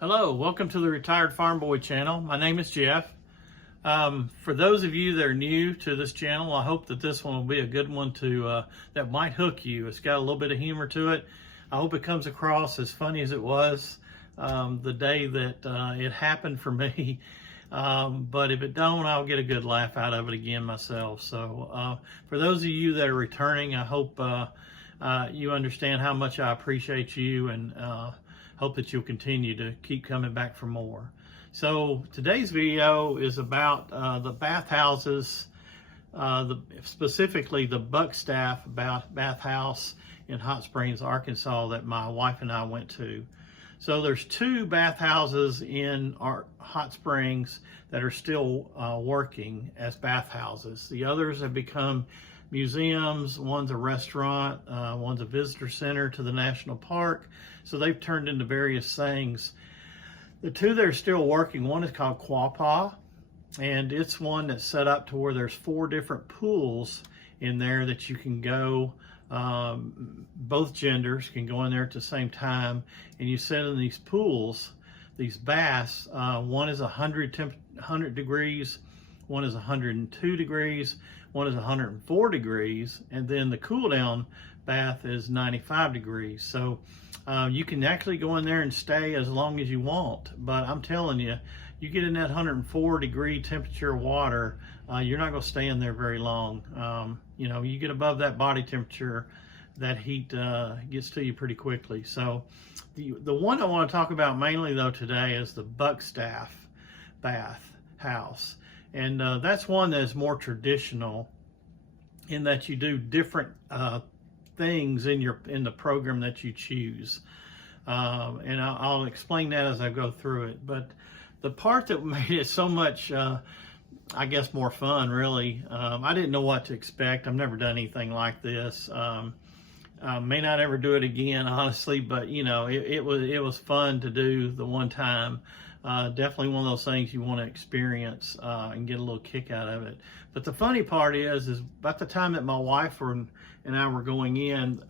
Hello, welcome to the Retired Farm Boy channel. My name is Jeff. For those of you that are new to this channel, I hope that this one will be a good one that might hook you. It's got a little bit of humor to it. I hope it comes across as funny as it was the day that it happened for me. But if it don't, I'll get a good laugh out of it again myself. So for those of you that are returning, I hope you understand how much I appreciate you, and hope that you'll continue to keep coming back for more. So today's video is about the bathhouses, specifically the Buckstaff bathhouse in Hot Springs, Arkansas that my wife and I went to. So there's two bathhouses in our Hot Springs that are still working as bathhouses. The others have become museums. One's a restaurant, one's a visitor center to the national park. So they've turned into various things. The two that are still working, one is called Quapaw, and it's one that's set up to where there's 4 different pools in there that you can go. Both genders can go in there at the same time, and you sit in these pools, these baths. One is 100 degrees, one is 102 degrees, one is 104 degrees, and then the cool down bath is 95 degrees. So you can actually go in there and stay as long as you want, but I'm telling you, you get in that 104 degree temperature water, you're not going to stay in there very long. You know, you get above that body temperature, that heat gets to you pretty quickly. So the one I want to talk about mainly though today is the Buckstaff bath house. And that's one that is more traditional in that you do different things in the program that you choose. And I'll explain that as I go through it. But the part that made it so much, I guess, more fun, really, I didn't know what to expect. I've never done anything like this. May not ever do it again, honestly, but you know, it was fun to do the one time. Definitely one of those things you want to experience and get a little kick out of it. But the funny part is about the time that my wife and I were going in,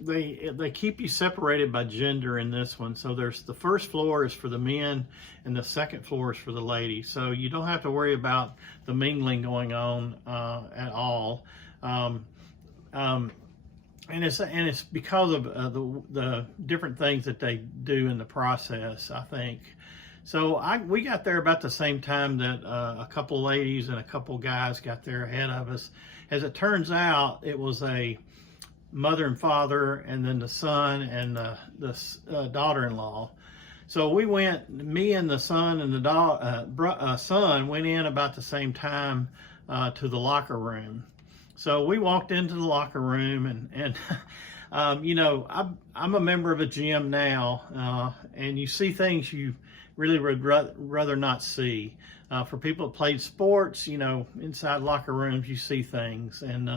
they keep you separated by gender in this one. So there's the first floor is for the men, and the second floor is for the ladies. So you don't have to worry about the mingling going on at all. And it's because of the different things that they do in the process, I think. So we got there about the same time that a couple of ladies and a couple of guys got there ahead of us. As it turns out, it was a mother and father, and then the son and the daughter-in-law. So we went, me and the son and the son went in about the same time to the locker room. So we walked into the locker room, and you know, I'm a member of a gym now, and you see things you really would rather not see. For people that played sports, you know, inside locker rooms, you see things. And,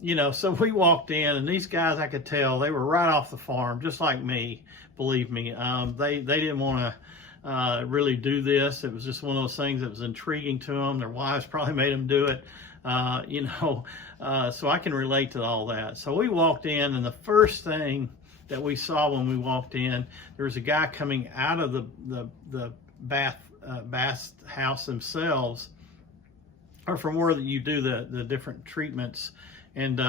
you know, so we walked in, and these guys, I could tell, they were right off the farm, just like me, believe me. They didn't want to really do this. It was just one of those things that was intriguing to them. Their wives probably made them do it. You know, so I can relate to all that. So we walked in, and the first thing that we saw when we walked in, there was a guy coming out of the bath house themselves, or from where you do the different treatments. And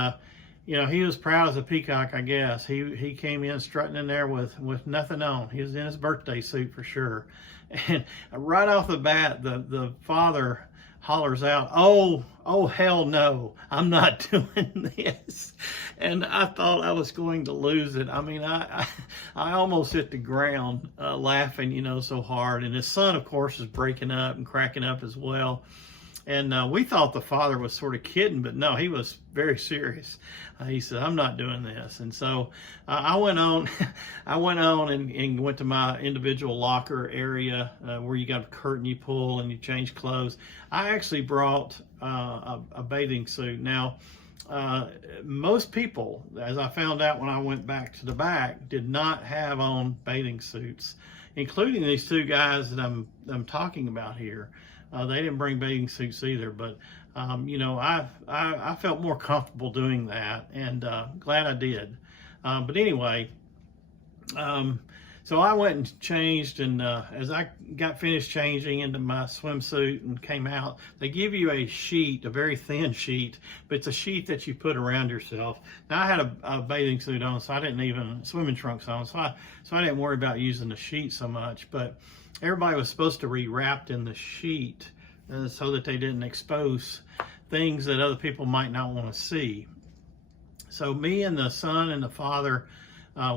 you know, he was proud as a peacock, I guess. He came in strutting in there with nothing on. He was in his birthday suit for sure. And right off the bat, the father hollers out, oh hell no, I'm not doing this. And I thought I was going to lose it. I mean, I almost hit the ground laughing, you know, so hard. And his son, of course, is breaking up and cracking up as well. And we thought the father was sort of kidding, but no, he was very serious. He said, I'm not doing this. And so I went on and went to my individual locker area where you got a curtain you pull and you change clothes. I actually brought a bathing suit. Now, most people, as I found out when I went back to the back, did not have on bathing suits, including these two guys that I'm talking about here. They didn't bring bathing suits either, but you know, I felt more comfortable doing that, and glad I did. But anyway, So I went and changed, and as I got finished changing into my swimsuit and came out, they give you a sheet, a very thin sheet, but it's a sheet that you put around yourself. Now I had a bathing suit on, so I didn't even, swimming trunks on, so I didn't worry about using the sheet so much, but everybody was supposed to be wrapped in the sheet so that they didn't expose things that other people might not want to see. So me and the son and the father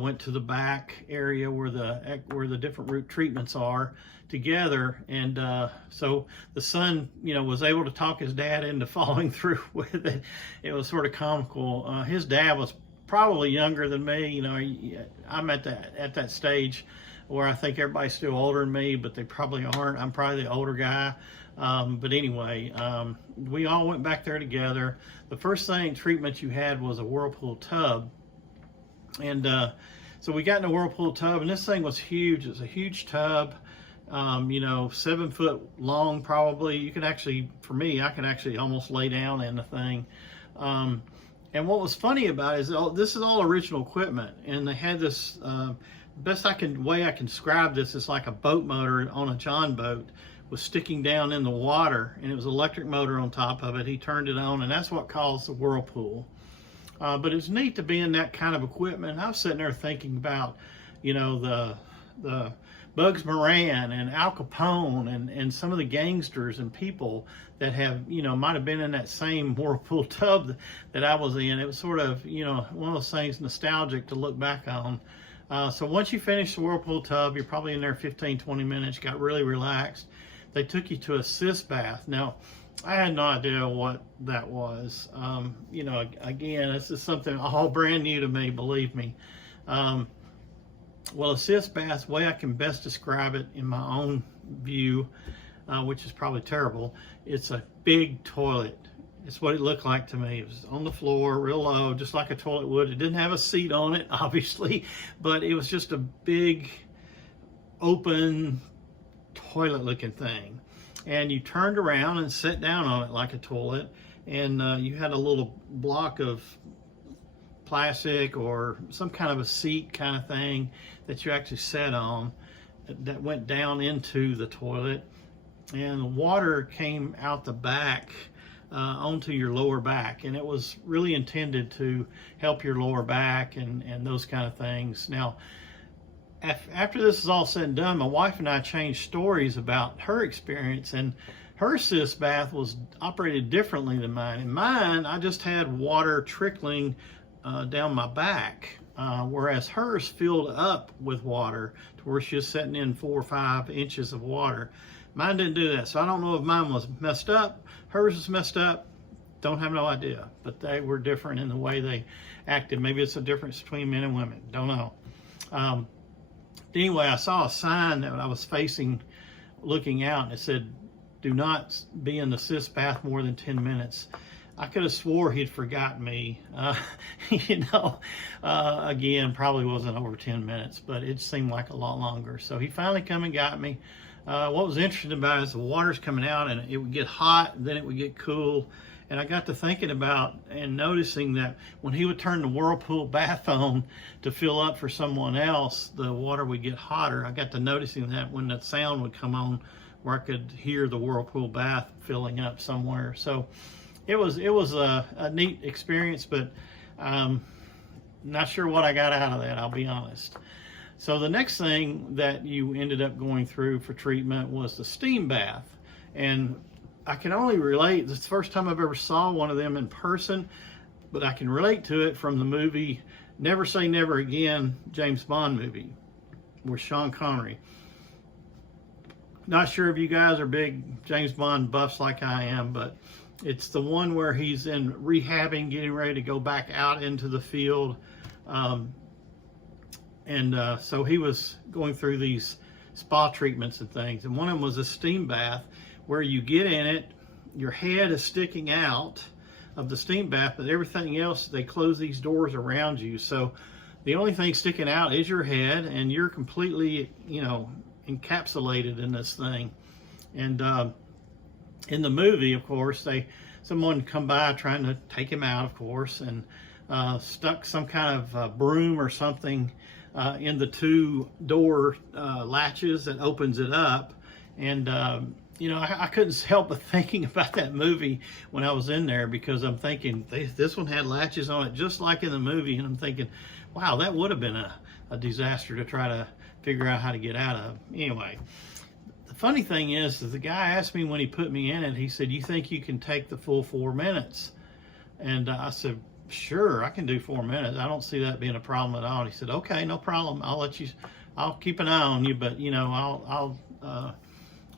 went to the back area where the different root treatments are together, and so the son, was able to talk his dad into following through with it. It was sort of comical. His dad was probably younger than me. I'm at that stage where I think everybody's still older than me, but they probably aren't. I'm probably the older guy. But anyway, we all went back there together. The first treatment you had was a Whirlpool tub. And so we got in a Whirlpool tub, and this thing was huge. It was a huge tub, 7 foot long probably. You could actually, for me, I could actually almost lay down in the thing. And what was funny about it is this is all original equipment, and they had this, best way I can describe this is like a boat motor on a John boat was sticking down in the water, and it was an electric motor on top of it. He turned it on, and that's what caused the whirlpool. But it's neat to be in that kind of equipment. I was sitting there thinking about, the Bugs Moran and Al Capone and some of the gangsters and people that have, might have been in that same Whirlpool tub that I was in. It was sort of, one of those things nostalgic to look back on. So once you finish the Whirlpool tub, you're probably in there 15, 20 minutes, got really relaxed. They took you to a Sis bath. Now, I had no idea what that was. Again, this is something all brand new to me, believe me. Well, a Sis bath, the way I can best describe it in my own view, which is probably terrible, it's a big toilet. It's what it looked like to me. It was on the floor, real low, just like a toilet would. It didn't have a seat on it, obviously, but it was just a big, open, toilet-looking thing. And you turned around and sat down on it like a toilet, and you had a little block of plastic or some kind of a seat kind of thing that you actually sat on that went down into the toilet, and water came out the back onto your lower back, and it was really intended to help your lower back and those kind of things. Now, after this is all said and done, my wife and I changed stories about her experience, and her Sis bath was operated differently than mine. In mine, I just had water trickling down my back, whereas hers filled up with water to where she was sitting in 4 or 5 inches of water. Mine didn't do that, so I don't know if mine was messed up, hers was messed up, don't have no idea, but they were different in the way they acted. Maybe it's a difference between men and women, don't know. Anyway, I saw a sign that I was facing, looking out, and it said, "Do not be in the Sis bath more than 10 minutes." I could have swore he'd forgotten me. Again, probably wasn't over 10 minutes, but it seemed like a lot longer. So he finally come and got me. What was interesting about it is the water's coming out, and it would get hot, and then it would get cool. And I got to thinking about and noticing that when he would turn the Whirlpool bath on to fill up for someone else, the water would get hotter. I got to noticing that when the sound would come on, where I could hear the Whirlpool bath filling up somewhere. So it was a neat experience, but not sure what I got out of that, I'll be honest. So the next thing that you ended up going through for treatment was the steam bath. And I can only relate, this is the first time I've ever saw one of them in person, but I can relate to it from the movie Never Say Never Again, James Bond movie with Sean Connery. Not sure if you guys are big James Bond buffs like I am, but it's the one where he's in rehabbing, getting ready to go back out into the field. So he was going through these spa treatments and things, and one of them was a steam bath where you get in it, your head is sticking out of the steam bath, but everything else, they close these doors around you. So the only thing sticking out is your head, and you're completely, encapsulated in this thing. And in the movie, of course, someone come by trying to take him out, of course, and stuck some kind of broom or something in the two door latches that opens it up. And you know, I couldn't help but thinking about that movie when I was in there, because I'm thinking this one had latches on it just like in the movie, and I'm thinking, wow, that would have been a disaster to try to figure out how to get out of. Anyway, the funny thing is the guy asked me when he put me in it, he said, "You think you can take the full 4 minutes?" And I said, "Sure, I can do 4 minutes. I don't see that being a problem at all." And he said, "Okay, no problem. I'll keep an eye on you, but you know,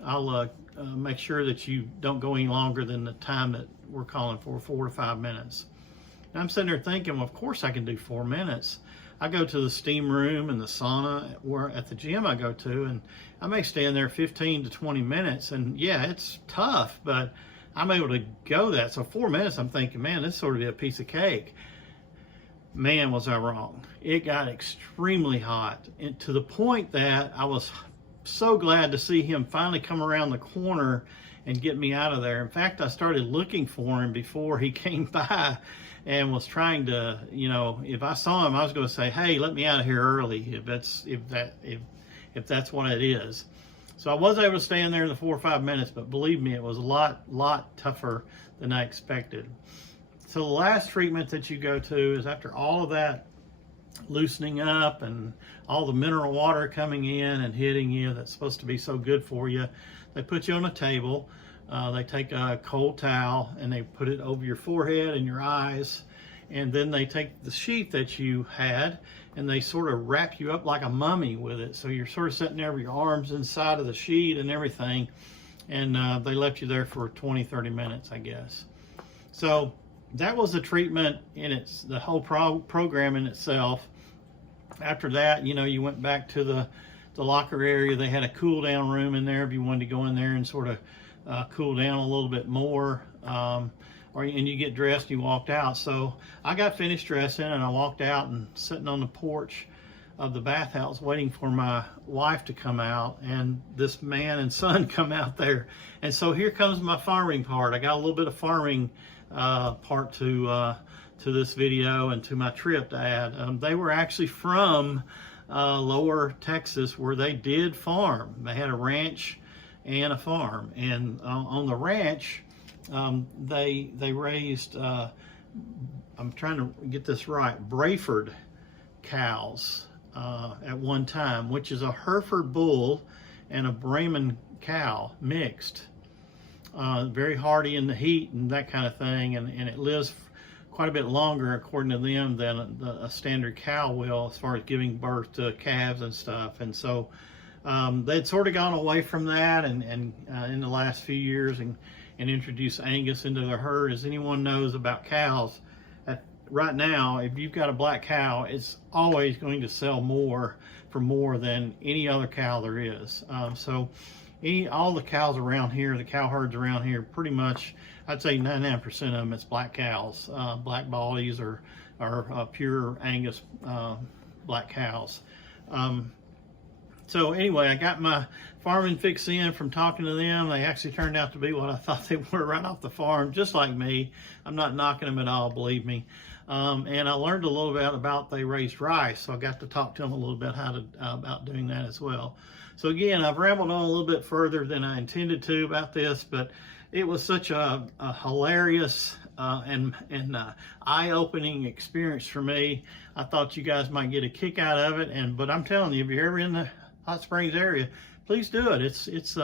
I'll make sure that you don't go any longer than the time that we're calling for, 4 to 5 minutes." And I'm sitting there thinking, well, of course I can do 4 minutes. I go to the steam room and the sauna at the gym I go to, and I may stay in there 15 to 20 minutes. And yeah, it's tough, but I'm able to go that. So 4 minutes, I'm thinking, man, this sort of be a piece of cake. Man, was I wrong. It got extremely hot, and to the point that I was so glad to see him finally come around the corner and get me out of there. In fact, I started looking for him before he came by, and was trying to, you know, if I saw him, I was going to say, "Hey, let me out of here early," if that's what it is. So I was able to stay in there in the 4 or 5 minutes, but believe me, it was a lot tougher than I expected. So the last treatment that you go to is after all of that loosening up and all the mineral water coming in and hitting you that's supposed to be so good for you. They put you on a table. They take a cold towel and they put it over your forehead and your eyes, and then they take the sheet that you had and they sort of wrap you up like a mummy with it. So you're sort of sitting there with your arms inside of the sheet and everything, and they left you there for 20-30 minutes, I guess. So that was the treatment in the whole program in itself. After that, you know, you went back to the locker area. They had a cool down room in there if you wanted to go in there and sort of cool down a little bit more, and you get dressed and you walked out. So I got finished dressing and I walked out and sitting on the porch of the bathhouse waiting for my wife to come out, and this man and son come out there. And so here comes my farming part. I got a little bit of farming part to this video and to my trip to add. They were actually from lower Texas, where they did farm. They had a ranch and a farm, and on the ranch they raised I'm trying to get this right, Brayford cows at one time, which is a Hereford bull and a Brahman cow mixed. Very hardy in the heat and that kind of thing, and it lives quite a bit longer, according to them, than a standard cow will, as far as giving birth to calves and stuff. And so they'd sort of gone away from that and in the last few years and introduced Angus into their herd. As anyone knows about cows, right now, if you've got a black cow, it's always going to sell for more than any other cow there is. All the cows around here, the cow herds around here, pretty much, I'd say 99% of them, it's black cows, black baldies or pure Angus black cows. So anyway, I got my farming fix in from talking to them. They actually turned out to be what I thought they were right off the farm, just like me. I'm not knocking them at all, believe me. And I learned a little bit about they raised rice, so I got to talk to them a little bit about doing that as well. So again, I've rambled on a little bit further than I intended to about this, but it was such a hilarious and eye-opening experience for me. I thought you guys might get a kick out of it, but I'm telling you, if you're ever in the Hot Springs area, please do it. It's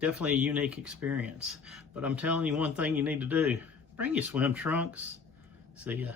definitely a unique experience. But I'm telling you one thing you need to do: bring your swim trunks. See ya.